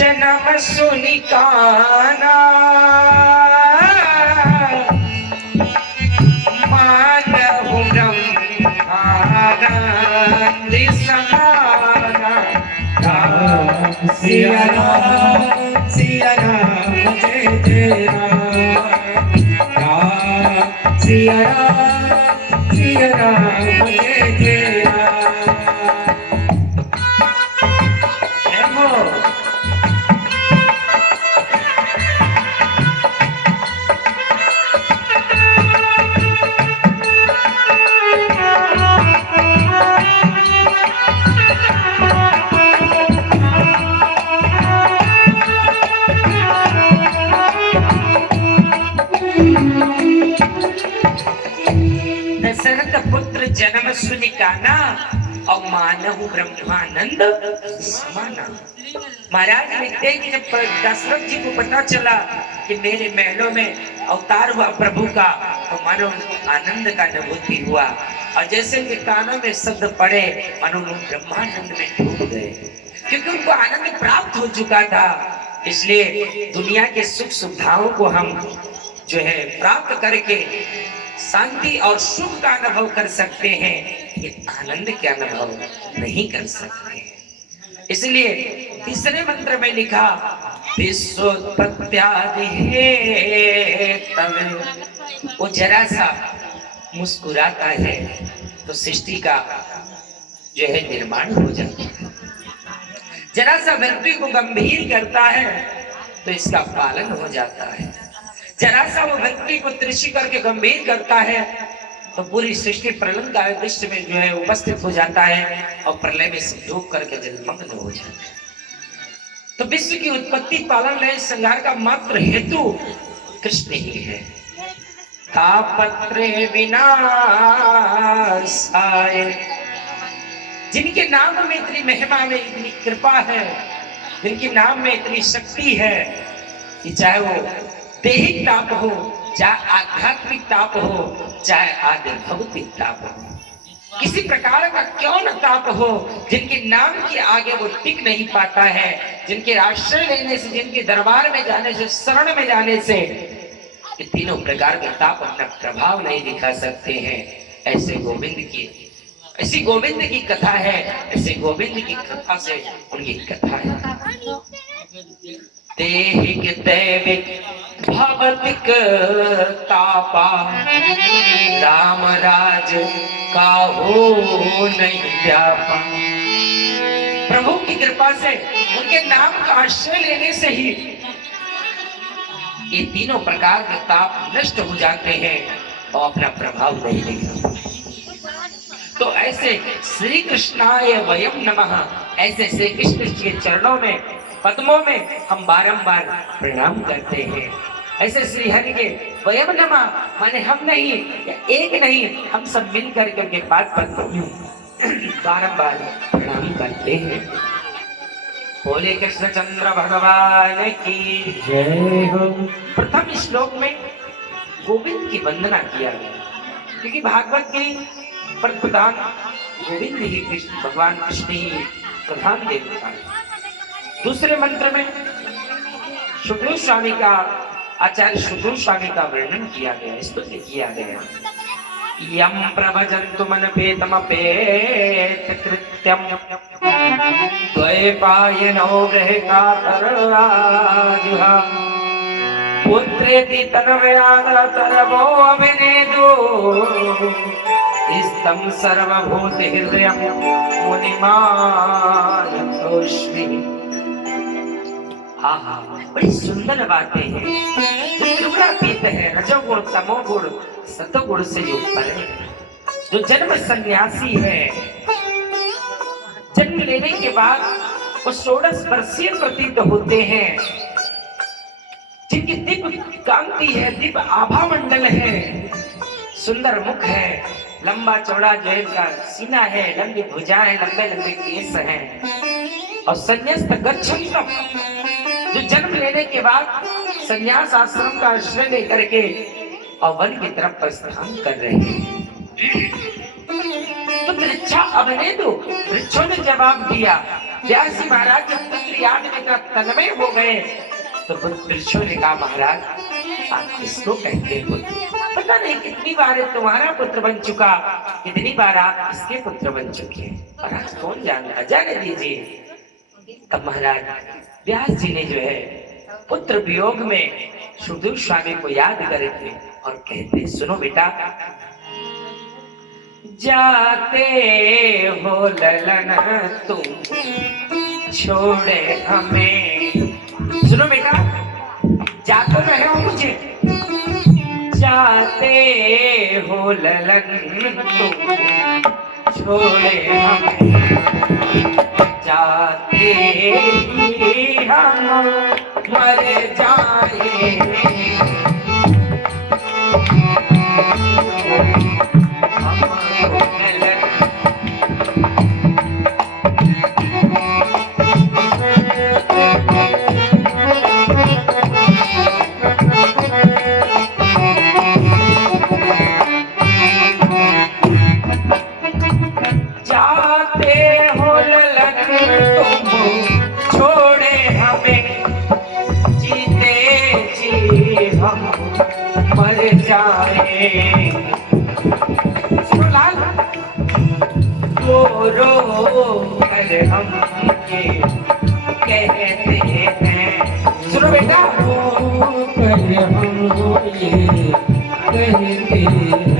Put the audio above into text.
जन्म सुनि काना मानहु ब्रह्मानंद समाना। सिया राम जय जय राम, सिया राम जय जय राम। दशरथ पुत्र जन्म सुनि काना और मानहु ब्रह्मानंद समाना। महाराज लिखते हैं कि जब दशरथ जी को पता चला कि मेरे महलों में अवतार हुआ प्रभु का, तो मानो आनंद का अनुभूति हुआ और जैसे कि कानों में शब्द पड़े मानो ब्रह्मानंद में डूब गए, क्योंकि उनको आनंद प्राप्त हो चुका था। इसलिए दुनिया के सुख सुविधाओं को हम जो है प्राप्त करके शांति और सुख का अनुभव कर सकते हैं, ये आनंद के अनुभव नहीं कर सकते। इसलिए तीसरे मंत्र में लिखा विश्वोत्पत्त्यादि हेतवे। वो जरा सा मुस्कुराता है तो सृष्टि का जो है निर्माण हो जाता है, जरा सा व्यक्ति को गंभीर करता है तो इसका पालन हो जाता है, जरा सा वो व्यक्ति को त्रिषि करके गंभीर करता है तो पूरी सृष्टि प्रलय दृश्य में जो है उपस्थित हो जाता है और प्रलय में संयोग करके जलमग्न हो जाता है। तो विश्व की उत्पत्ति पालन लय संहार का मात्र हेतु कृष्ण ही है। तापत्रे विनाशाय, जिनके नाम में इतनी महिमा में इतनी कृपा है, जिनके नाम में इतनी शक्ति है कि चाहे वो दैहिक ताप हो, चाहे आध्यात्मिक ताप हो, चाहे आदि भौतिक ताप हो, किसी प्रकार का क्यों न ताप हो, जिनके नाम के आगे वो टिक नहीं पाता है, जिनके आश्रय लेने से, जिनके दरबार में जाने से, शरण में जाने से ये तीनों प्रकार के ताप अपना प्रभाव नहीं दिखा सकते हैं। ऐसे ऐसी गोविंद की कथा है, ऐसे गोविंद की कथा से उनकी कथा है। देहिक दैविक भवतिक तापा, राम राज का हो नहीं व्यापा। प्रभु की कृपा से, उनके नाम का आश्रय लेने से ही ये तीनों प्रकार के ताप नष्ट हो जाते हैं और अपना प्रभाव नहीं दिखाते। तो ऐसे श्री कृष्णाय वयम नमः, ऐसे श्री कृष्ण के चरणों में, पद्मों में हम बारंबार प्रणाम करते हैं। ऐसे श्री हरि के वयम नमः माने हम नहीं या एक नहीं, हम सब मिलकर के उनके पाद पद्मों में बारंबार प्रणाम करते हैं। बोले कृष्णचंद्र भगवान की जय हो। प्रथम श्लोक में गोविंद की वंदना किया गया, क्योंकि भागवत के प्रधान गोविंद ही कृष्ण, भगवान कृष्ण ही प्रधान देवता है। दूसरे मंत्र में सुखदेव स्वामी का, आचार्य सुखदेव स्वामी का वर्णन किया गया, स्तुति किया गया। यम प्रभजन्तु मनपेतमपेत कृत्यम द्वैपायनो गृहकातराजुहा पुत्रेति तनवयागतरवो अभिनेदो इस्तम सर्वभूत हृदयम मुनिमानतोस्मि। आहा, बड़ी सुंदर बातें हैं। त्रिगुणातीत है, रजोगुण, तमोगुण, सतोगुण से जो ऊपर है, जो जन्म सन्यासी है, जन्म लेने के बाद वो 16 वर्षीय प्रतीत होते हैं, जिनकी दिव्य कांति है, दिव्य आभा मंडल है, सुंदर मुख है, लंबा चौड़ा जैन का सीना है, लंबी भुजाएं हैं, लंबे लंबे केस हैं, और संन्यास्त गच्छन्तम, जो जन्म लेने के बाद संन्यास आश्रम का आश्रय लेकर के और वन की तरफ प्रस्थान कर रहे हैं। तो वृक्षा अवनेदु, वृक्षों ने जवाब दिया, व्यास महाराज जब पुत्री याद में इतना तन्मय हो गए तो वृक्षों ने कहा महाराज आप किसको कहते हो? पता नहीं कितनी बार तुम्हारा पुत्र बन चुका, कितनी बार आप इसके पुत्र बन चुके हैं, और आज कौन जानता, जाने दीजिए। तब महाराज व्यास जी ने जो है पुत्र वियोग में सुखदेव स्वामी को याद करे थे और कहते सुनो बेटा, जाते हो ललन तुम छोड़े हमें, सुनो बेटा जा तो रहे हो मुझे, जाते हो ललन तुम छोड़े हमें, जाते ही हम मर जाएंगे, रो कर हम ये कहते हैं, सुनो बेटा रो कर हम ये कहते हैं,